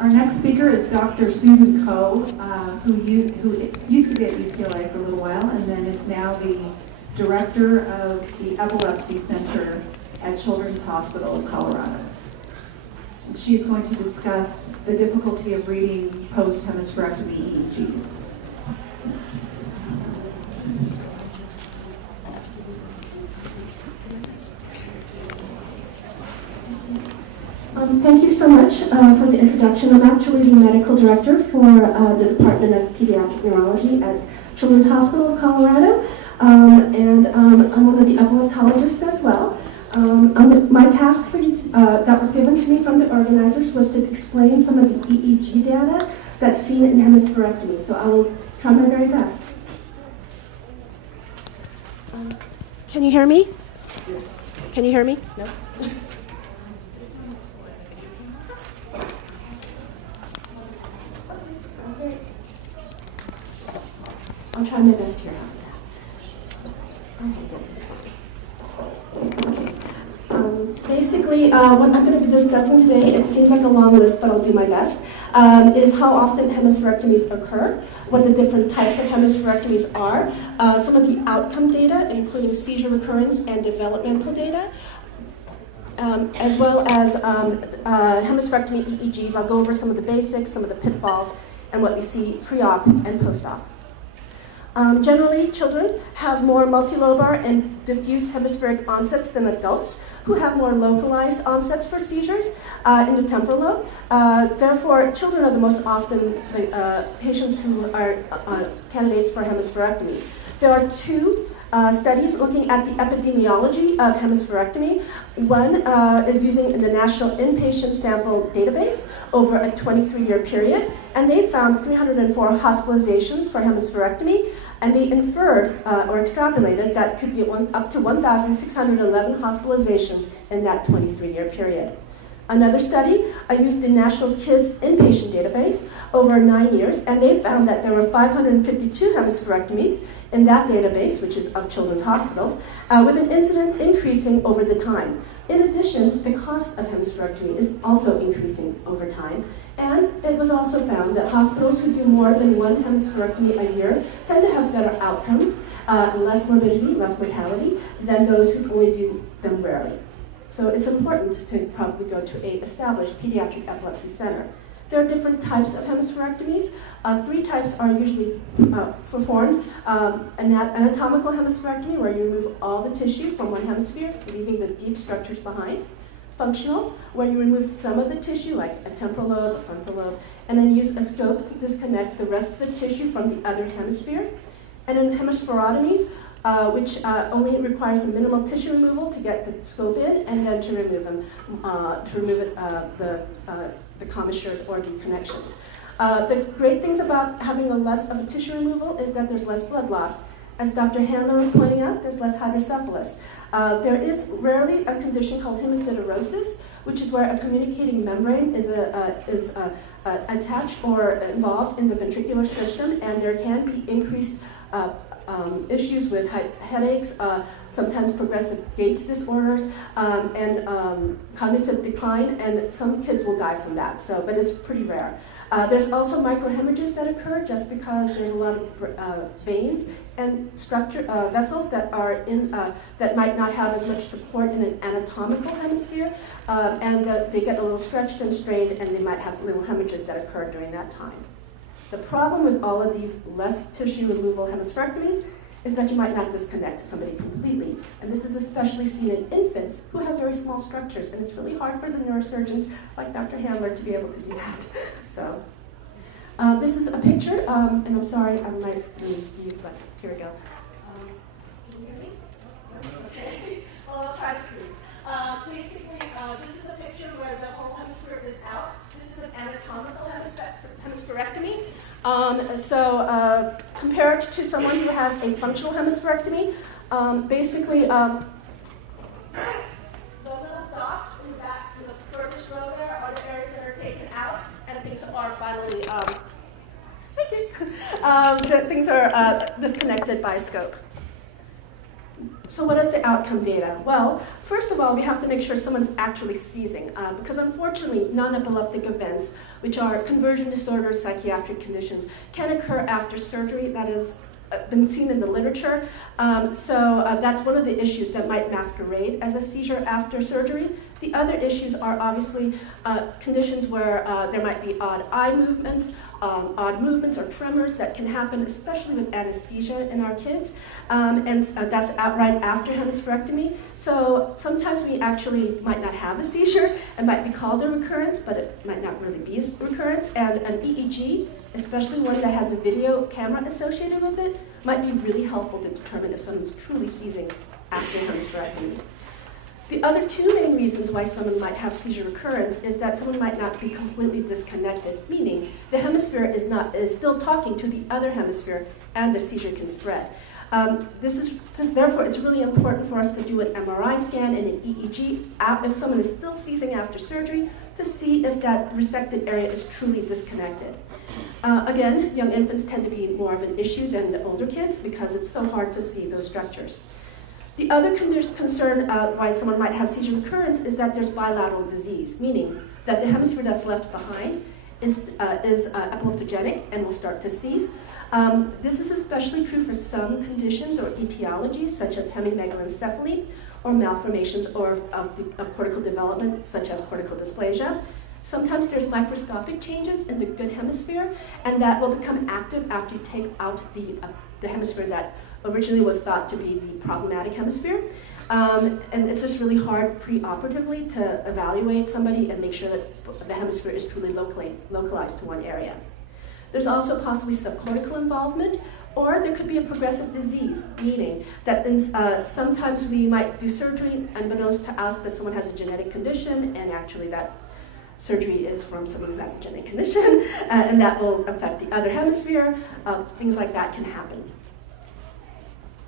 Our next speaker is Dr. Susan Coe, who used to be at UCLA for a little while and then is now the director of the Epilepsy Center at Children's Hospital of Colorado. And she's going to discuss the difficulty of reading post-hemispherectomy EEGs. Thank you so much for the introduction. I'm actually the medical director for the Department of Pediatric Neurology at Children's Hospital of Colorado, and I'm one of the epileptologists as well. My task that was given to me from the organizers was to explain some of the EEG data that's seen in hemispherectomy, so I will try my very best. Can you hear me? Can you hear me? No? I'll try my best here. Okay, good, that's fine. Basically, what I'm going to be discussing today, it seems like a long list, but I'll do my best, is how often hemispherectomies occur, what the different types of hemispherectomies are, some of the outcome data, including seizure recurrence and developmental data, as well as hemispherectomy EEGs. I'll go over some of the basics, some of the pitfalls, and what we see pre-op and post-op. Generally, children have more multilobar and diffuse hemispheric onsets than adults, who have more localized onsets for seizures in the temporal lobe. Therefore, children are the most often the patients who are candidates for hemispherectomy. There are two studies looking at the epidemiology of hemispherectomy. One is using the National Inpatient Sample Database over a 23-year period, and they found 304 hospitalizations for hemispherectomy, and they inferred or extrapolated that could be up to 1,611 hospitalizations in that 23-year period. Another study used the National Kids Inpatient Database over 9 years, and they found that there were 552 hemispherectomies in that database, which is of children's hospitals, with an incidence increasing over the time. In addition, the cost of hemispherectomy is also increasing over time, and it was also found that hospitals who do more than one hemispherectomy a year tend to have better outcomes, less morbidity, less mortality, than those who only do them rarely. So it's important to probably go to an established pediatric epilepsy center. There are different types of hemispherectomies. 3 types are usually performed. Anatomical hemispherectomy, where you remove all the tissue from one hemisphere, leaving the deep structures behind. Functional, where you remove some of the tissue, like a temporal lobe, a frontal lobe, and then use a scope to disconnect the rest of the tissue from the other hemisphere. And in hemispherotomies, which only requires a minimal tissue removal to get the scope in, and then to remove them, the commissures or the connections. The great things about having less of a tissue removal is that there's less blood loss. As Dr. Handler was pointing out, there's less hydrocephalus. There is rarely a condition called hemosiderosis, which is where a communicating membrane is attached or involved in the ventricular system, and there can be increased issues with headaches, sometimes progressive gait disorders, and cognitive decline, and some kids will die from that, but it's pretty rare. There's also microhemorrhages that occur just because there's a lot of veins and vessels that are in that might not have as much support in an anatomical hemisphere, and they get a little stretched and strained, and they might have little hemorrhages that occur during that time. The problem with all of these less tissue removal hemispherectomies is that you might not disconnect somebody completely. And this is especially seen in infants who have very small structures. And it's really hard for the neurosurgeons like Dr. Handler to be able to do that. So this is a picture, and I'm sorry, I might lose you, but here we go. Can you hear me? Okay. Well, I'll try to. Basically, this is a picture where the whole hemisphere is out. This is an anatomical hemispherectomy. Compared to someone who has a functional hemispherectomy, basically, the little dots in the back, in the purplish row there, are the areas that are taken out, and things are finally, things are disconnected by scope. So what is the outcome data? Well, first of all, we have to make sure someone's actually seizing, because unfortunately, non-epileptic events, which are conversion disorders, psychiatric conditions, can occur after surgery. That has been seen in the literature. So that's one of the issues that might masquerade as a seizure after surgery. The other issues are obviously conditions where there might be odd eye movements, odd movements or tremors that can happen, especially with anesthesia in our kids, and that's right after hemispherectomy. So sometimes we actually might not have a seizure and might be called a recurrence, but it might not really be a recurrence. And an EEG, especially one that has a video camera associated with it, might be really helpful to determine if someone's truly seizing after hemispherectomy. The other two main reasons why someone might have seizure recurrence is that someone might not be completely disconnected, meaning the hemisphere is still talking to the other hemisphere and the seizure can spread. Therefore, it's really important for us to do an MRI scan and an EEG if someone is still seizing after surgery to see if that resected area is truly disconnected. Again, young infants tend to be more of an issue than the older kids because it's so hard to see those structures. The other concern why someone might have seizure recurrence is that there's bilateral disease, meaning that the hemisphere that's left behind is epileptogenic and will start to seize. This is especially true for some conditions or etiologies, such as hemimegalencephaly, or malformations of cortical development, such as cortical dysplasia. Sometimes there's microscopic changes in the good hemisphere, and that will become active after you take out the hemisphere that originally was thought to be the problematic hemisphere. And it's just really hard preoperatively to evaluate somebody and make sure that the hemisphere is truly localized to one area. There's also possibly subcortical involvement, or there could be a progressive disease, meaning that sometimes we might do surgery unbeknownst to us that someone has a genetic condition, and actually that surgery is from someone who has a genetic condition, and that will affect the other hemisphere. Things like that can happen.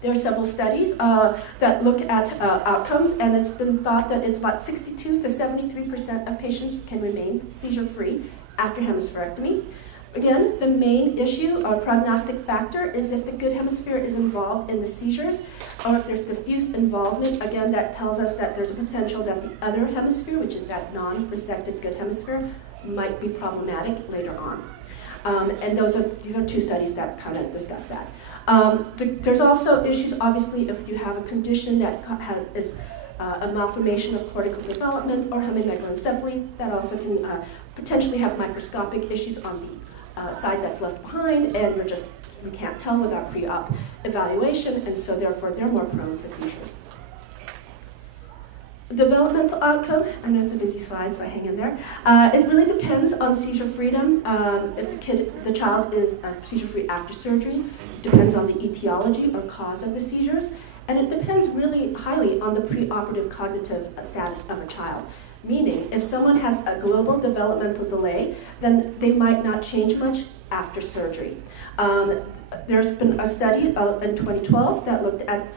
There are several studies that look at outcomes, and it's been thought that it's about 62 to 73% of patients can remain seizure-free after hemispherectomy. Again, the main issue or prognostic factor is if the good hemisphere is involved in the seizures, or if there's diffuse involvement. Again, that tells us that there's a potential that the other hemisphere, which is that non-resected good hemisphere, might be problematic later on. And these are two studies that kind of discuss that. There's also issues, obviously, if you have a condition that is a malformation of cortical development or hemimegalencephaly, that also can potentially have microscopic issues on the side that's left behind, and we can't tell without pre-op evaluation, and so therefore they're more prone to seizures. Developmental outcome, I know it's a busy slide, so I hang in there. It really depends on seizure freedom. If the child is seizure-free after surgery, depends on the etiology or cause of the seizures, and it depends really highly on the preoperative cognitive status of a child. Meaning, if someone has a global developmental delay, then they might not change much after surgery. There's been a study in 2012 that looked at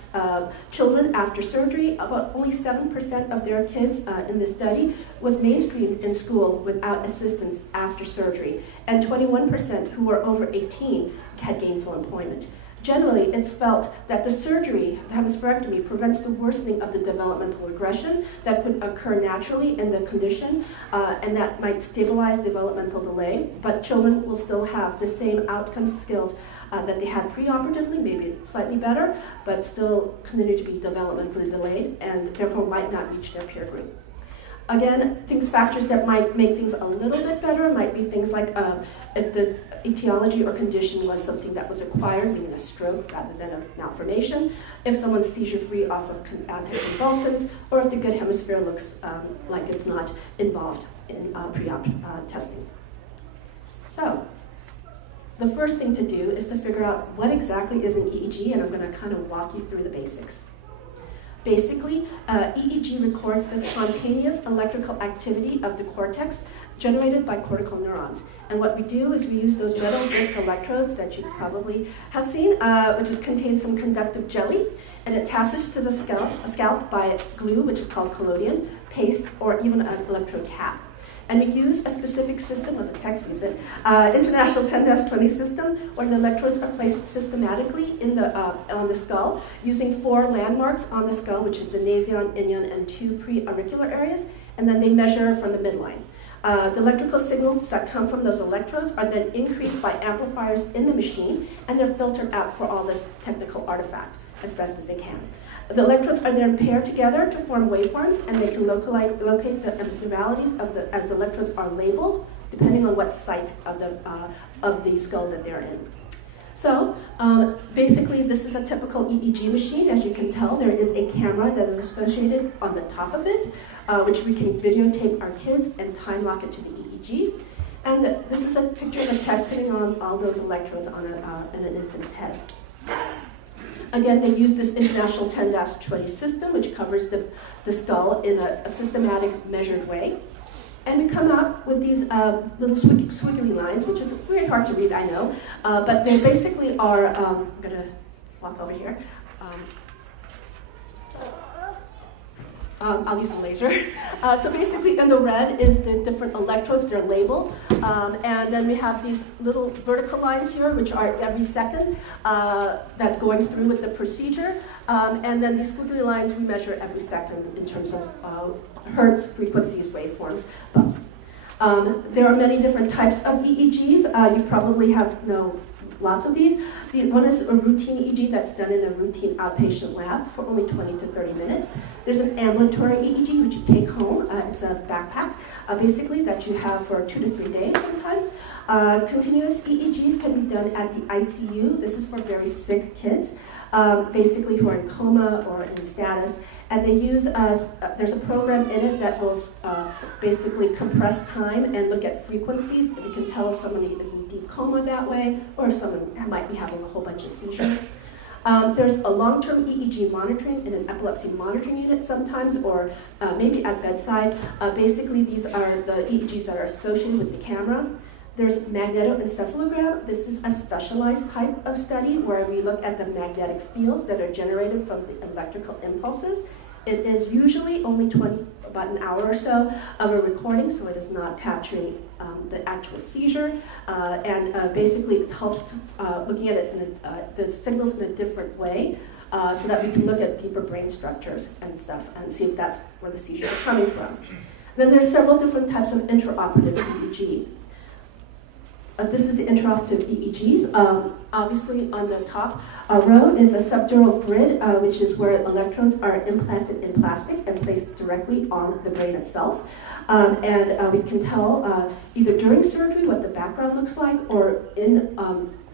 children after surgery. About only 7% of their kids in this study was mainstreamed in school without assistance after surgery, and 21% who were over 18 had gainful employment. Generally, it's felt that the surgery, the hemispherectomy, prevents the worsening of the developmental regression that could occur naturally in the condition, and that might stabilize developmental delay, but children will still have the same outcome skills that they had preoperatively, maybe slightly better, but still continue to be developmentally delayed and therefore might not reach their peer group. Again, factors that might make things a little bit better might be things like if the etiology or condition was something that was acquired, meaning a stroke rather than a malformation, if someone's seizure-free off of anticonvulsants, or if the good hemisphere looks like it's not involved in pre-op testing. So, the first thing to do is to figure out what exactly is an EEG, and I'm going to kind of walk you through the basics. Basically, EEG records the spontaneous electrical activity of the cortex generated by cortical neurons. And what we do is we use those metal disc electrodes that you probably have seen, which contains some conductive jelly, and it attaches to the scalp by glue, which is called collodion, paste, or even an electrode cap. And we use a specific system, or the text uses it, International 10-20 system, where the electrodes are placed systematically in on the skull, using 4 landmarks on the skull, which is the nasion, inion, and 2 pre-auricular areas, and then they measure from the midline. The electrical signals that come from those electrodes are then increased by amplifiers in the machine, and they're filtered out for all this technical artifact as best as they can. The electrodes are then paired together to form waveforms, and they can locate the abnormalities as the electrodes are labeled, depending on what site of the skull that they're in. So basically, this is a typical EEG machine. As you can tell, there is a camera that is associated on the top of it, which we can videotape our kids and time lock it to the EEG. And this is a picture of a tech putting on all those electrodes on an infant's head. Again, they use this International 10-20 system, which covers the skull in a systematic, measured way. And we come up with these little squiggly lines, which is very hard to read, I know, but they basically are, I'm going to walk over here. I'll use a laser. So basically in the red is the different electrodes, they're labeled. And then we have these little vertical lines here, which are every second that's going through with the procedure. And then these squiggly lines we measure every second in terms of hertz, frequencies, waveforms, bumps. There are many different types of EEGs. You probably have lots of these. One is a routine EEG that's done in a routine outpatient lab for only 20 to 30 minutes. There's an ambulatory EEG, which you take home. It's a backpack, basically, that you have for 2 to 3 days sometimes. Continuous EEGs can be done at the ICU. This is for very sick kids, basically who are in coma or in status. And they use, there's a program in it that will basically compress time and look at frequencies. You can tell if somebody is in deep coma that way, or if someone might be having a whole bunch of seizures. There's a long-term EEG monitoring in an epilepsy monitoring unit sometimes, or maybe at bedside. Basically, these are the EEGs that are associated with the camera. There's magnetoencephalogram. This is a specialized type of study where we look at the magnetic fields that are generated from the electrical impulses. It is usually only about an hour or so of a recording, so it is not capturing the actual seizure. And basically, it helps looking at it the signals in a different way, so that we can look at deeper brain structures and stuff and see if that's where the seizures are coming from. Then there's several different types of intraoperative EEG. This is the intraoperative EEGs. Obviously, on the top row is a subdural grid, which is where electrodes are implanted in plastic and placed directly on the brain itself. And we can tell either during surgery what the background looks like, or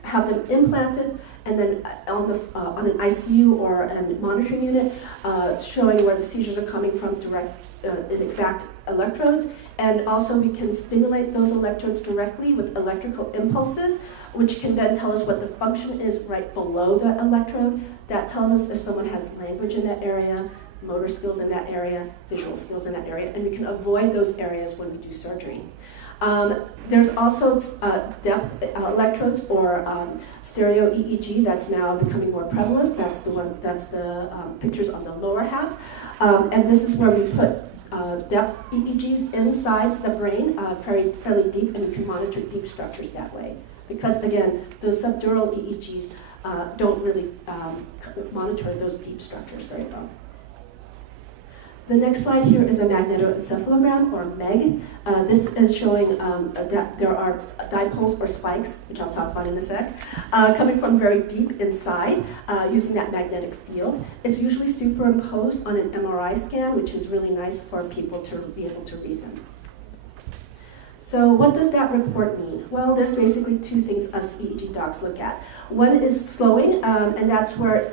have them implanted and then on an ICU or a monitoring unit, showing where the seizures are coming from in exact electrodes. And also we can stimulate those electrodes directly with electrical impulses, which can then tell us what the function is right below the electrode. That tells us if someone has language in that area, motor skills in that area, visual skills in that area, and we can avoid those areas when we do surgery. There's also depth electrodes, or stereo EEG, that's now becoming more prevalent. That's the pictures on the lower half. And this is where we put depth EEGs inside the brain, fairly deep, and we can monitor deep structures that way. Because again, those subdural EEGs don't really monitor those deep structures very well. The next slide here is a magnetoencephalogram, or MEG. This is showing that there are dipoles or spikes, which I'll talk about in a sec, coming from very deep inside using that magnetic field. It's usually superimposed on an MRI scan, which is really nice for people to be able to read them. So what does that report mean? Well, there's basically two things us EEG docs look at. One is slowing, and that's where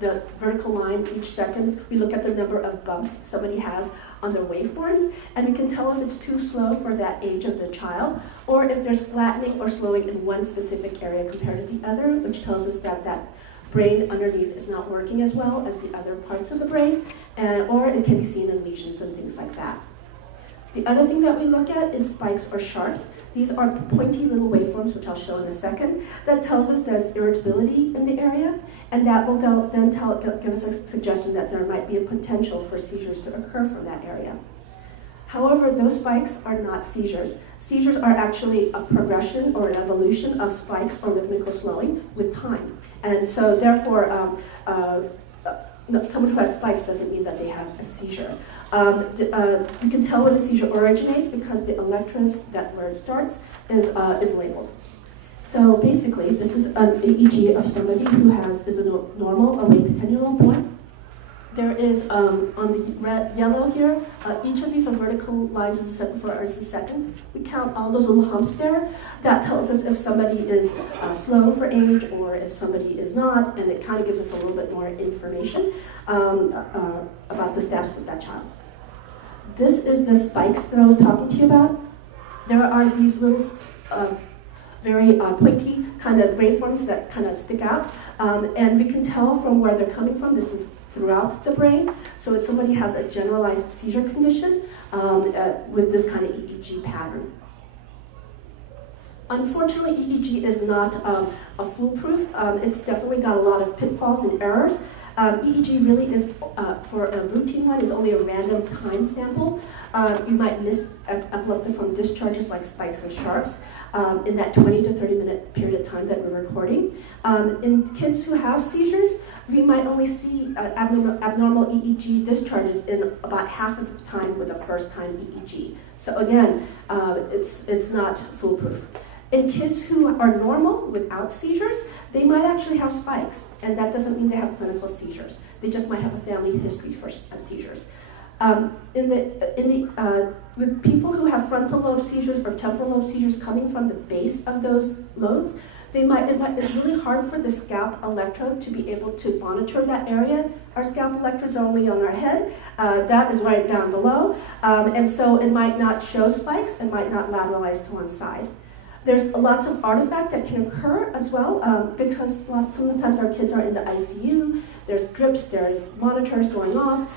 the vertical line each second, we look at the number of bumps somebody has on their waveforms, and we can tell if it's too slow for that age of the child, or if there's flattening or slowing in one specific area compared to the other, which tells us that that brain underneath is not working as well as the other parts of the brain, or it can be seen in lesions and things like that. The other thing that we look at is spikes or sharps. These are pointy little waveforms, which I'll show in a second, that tells us there's irritability in the area, and that will then give us a suggestion that there might be a potential for seizures to occur from that area. However, those spikes are not seizures. Seizures are actually a progression or an evolution of spikes or rhythmical slowing with time. And so therefore, someone who has spikes doesn't mean that they have a seizure. You can tell where the seizure originates because the electrodes where it starts is labeled. So basically, this is an EEG of somebody who is a normal, awake 10-year-old boy. There is, on the yellow here, each of these are vertical lines, as I said before, is a second. We count all those little humps there. That tells us if somebody is slow for age or if somebody is not, and it kind of gives us a little bit more information about the status of that child. This is the spikes that I was talking to you about. There are these little very pointy kind of waveforms that kind of stick out, and we can tell from where they're coming from. This is throughout the brain. So if somebody has a generalized seizure condition with this kind of EEG pattern. Unfortunately, EEG is not a foolproof. It's definitely got a lot of pitfalls and errors. EEG really is, for a routine one, is only a random time sample. You might miss epileptiform discharges like spikes and sharps in that 20 to 30 minute period of time that we're recording. In kids who have seizures, we might only see abnormal EEG discharges in about half of the time with a first time EEG. So again, it's not foolproof. In kids who are normal without seizures, they might actually have spikes, and that doesn't mean they have clinical seizures. They just might have a family history for seizures. With people who have frontal lobe seizures or temporal lobe seizures coming from the base of those lobes, it's really hard for the scalp electrode to be able to monitor that area. Our scalp electrodes are only on our head. That is right down below. And so it might not show spikes, it might not lateralize to one side. There's lots of artifact that can occur as well because sometimes our kids are in the ICU, there's drips, there's monitors going off,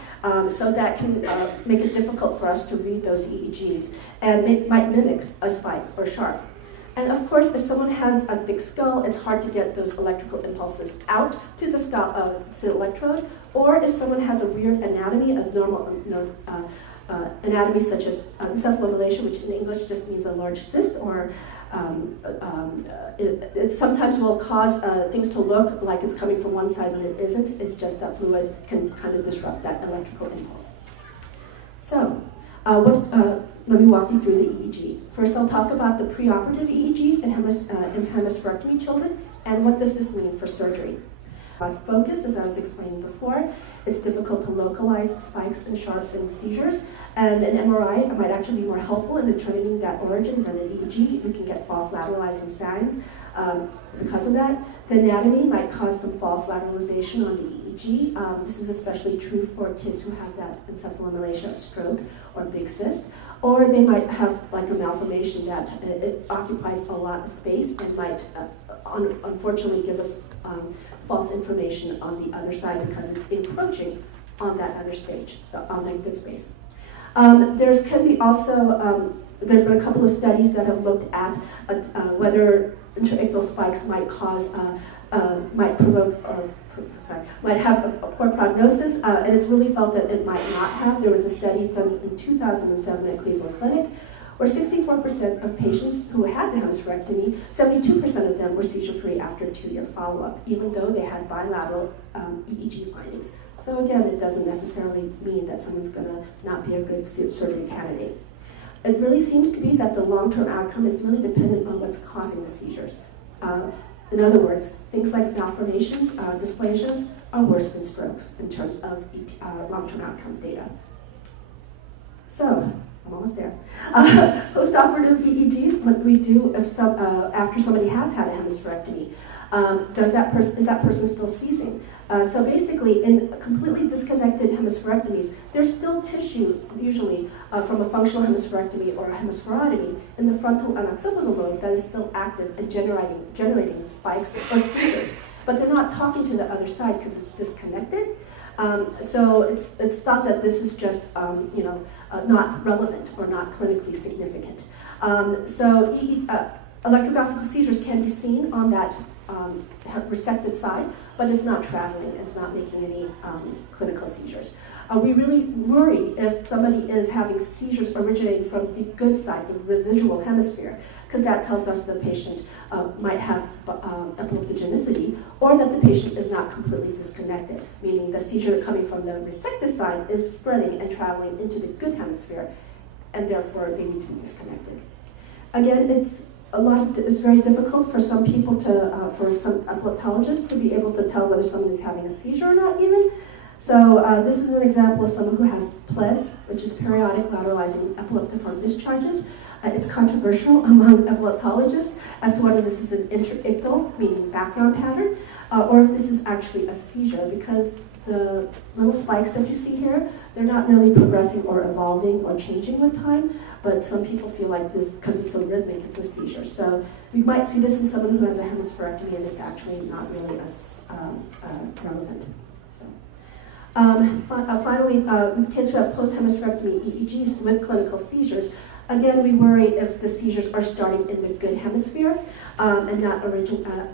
so that can make it difficult for us to read those EEGs and might mimic a spike or sharp. And of course, if someone has a thick skull, it's hard to get those electrical impulses out to the skull, to the electrode, or if someone has a weird anatomy, abnormal anatomy such as encephalomalacia, which in English just means a large cyst, or it sometimes will cause things to look like it's coming from one side when it isn't. It's just that fluid can kind of disrupt that electrical impulse. So, let me walk you through the EEG. First, I'll talk about the preoperative EEGs in hemispherectomy children, and what does this mean for surgery. Focus, as I was explaining before, it's difficult to localize spikes and sharps and seizures, and an MRI might actually be more helpful in determining that origin than an EEG. We can get false lateralizing signs because of that. The anatomy might cause some false lateralization on the EEG. This is especially true for kids who have that encephalomalacia, stroke, or big cyst, or they might have like a malformation that it occupies a lot of space and might unfortunately give us false information on the other side because it's encroaching on that other space, on that good space. There's been a couple of studies that have looked at whether interictal spikes might have a poor prognosis, and it's really felt that it might not have. There was a study done in 2007 at Cleveland Clinic where 64% of patients who had the hemispherectomy, 72% of them were seizure-free after 2-year follow-up, even though they had bilateral EEG findings. So again, it doesn't necessarily mean that someone's going to not be a good surgery candidate. It really seems to be that the long-term outcome is really dependent on what's causing the seizures. In other words, things like malformations, dysplasias, are worse than strokes in terms of long-term outcome data. So, I'm almost there. Postoperative EEGs, what we do if after somebody has had a hemispherectomy. Is that person still seizing? So basically, in completely disconnected hemispherectomies, there's still tissue, usually from a functional hemispherectomy or a hemispherotomy, in the frontal and occipital lobe that is still active and generating spikes or seizures. But they're not talking to the other side because it's disconnected. So it's thought that this is just not relevant or not clinically significant. So electrographic seizures can be seen on that resected side, but it's not traveling, it's not making any clinical seizures. We really worry if somebody is having seizures originating from the good side, the residual hemisphere, because that tells us the patient might have epileptogenicity, or that the patient is not completely disconnected, meaning the seizure coming from the resected side is spreading and traveling into the good hemisphere, and therefore they need to be disconnected. Again, it's very difficult for some people to, for some epileptologists to be able to tell whether someone is having a seizure or not even. So this is an example of someone who has PLEDS, which is periodic lateralizing epileptiform discharges. It's controversial among epileptologists as to whether this is an interictal, meaning background pattern, or if this is actually a seizure, because the little spikes that you see here, they're not really progressing or evolving or changing with time, but some people feel like this, because it's so rhythmic, it's a seizure. So we might see this in someone who has a hemispherectomy and it's actually not really as relevant. So. Finally, with kids who have post-hemispherectomy EEGs with clinical seizures, again, we worry if the seizures are starting in the good hemisphere and not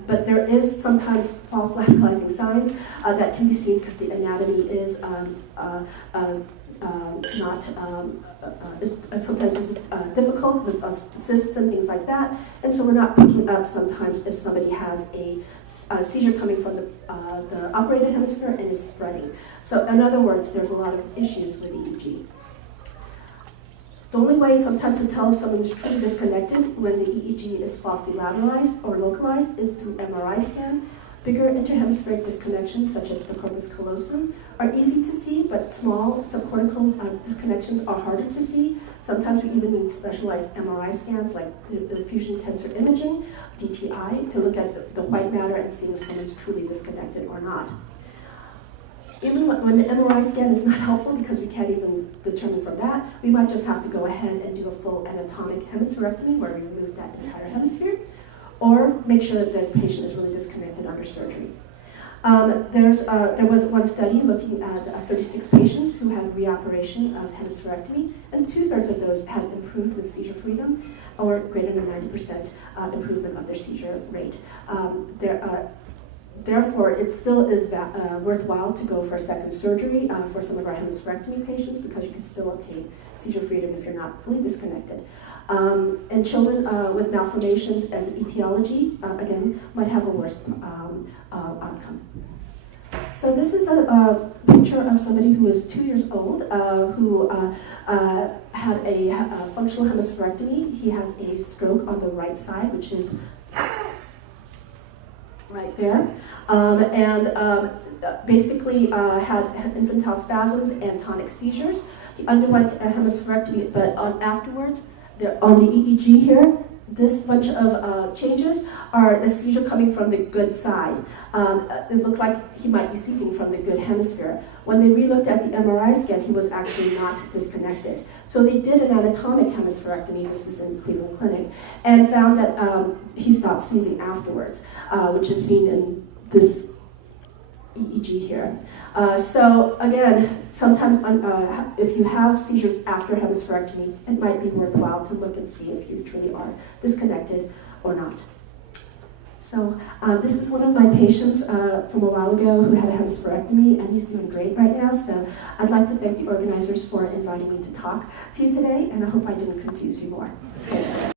but there is sometimes false lateralizing signs that can be seen because the anatomy is sometimes is difficult with cysts and things like that, and so we're not picking up sometimes if somebody has a seizure coming from the operated hemisphere and is spreading. So in other words, there's a lot of issues with EEG. The only way sometimes to tell if someone is truly disconnected when the EEG is falsely lateralized or localized is through MRI scan. Bigger interhemispheric disconnections, such as the corpus callosum, are easy to see, but small subcortical disconnections are harder to see. Sometimes we even need specialized MRI scans like the diffusion tensor imaging, DTI, to look at the white matter and see if someone's truly disconnected or not. Even when the MRI scan is not helpful because we can't even determine from that, we might just have to go ahead and do a full anatomic hemispherectomy where we remove that entire hemisphere, or make sure that the patient is really disconnected under surgery. There was one study looking at 36 patients who had reoperation of hemispherectomy, and 2/3 of those had improved with seizure freedom, or greater than 90% improvement of their seizure rate. Therefore, it still is worthwhile to go for a second surgery for some of our hemispherectomy patients, because you can still obtain seizure freedom if you're not fully disconnected. And children with malformations as an etiology, again, might have a worse outcome. So this is a picture of somebody who is 2 years old who had a functional hemispherectomy. He has a stroke on the right side, which is right there, basically had infantile spasms and tonic seizures. He underwent a hemispherectomy, but afterwards, on the EEG here, this bunch of changes are the seizure coming from the good side. It looked like he might be seizing from the good hemisphere. When they re-looked at the MRI scan, he was actually not disconnected. So they did an anatomic hemispherectomy, this is in Cleveland Clinic, and found that he stopped seizing afterwards, which is seen in this EEG here. So again, sometimes if you have seizures after hemispherectomy, it might be worthwhile to look and see if you truly are disconnected or not. So this is one of my patients from a while ago who had a hemispherectomy, and he's doing great right now. So I'd like to thank the organizers for inviting me to talk to you today, and I hope I didn't confuse you more. Thanks.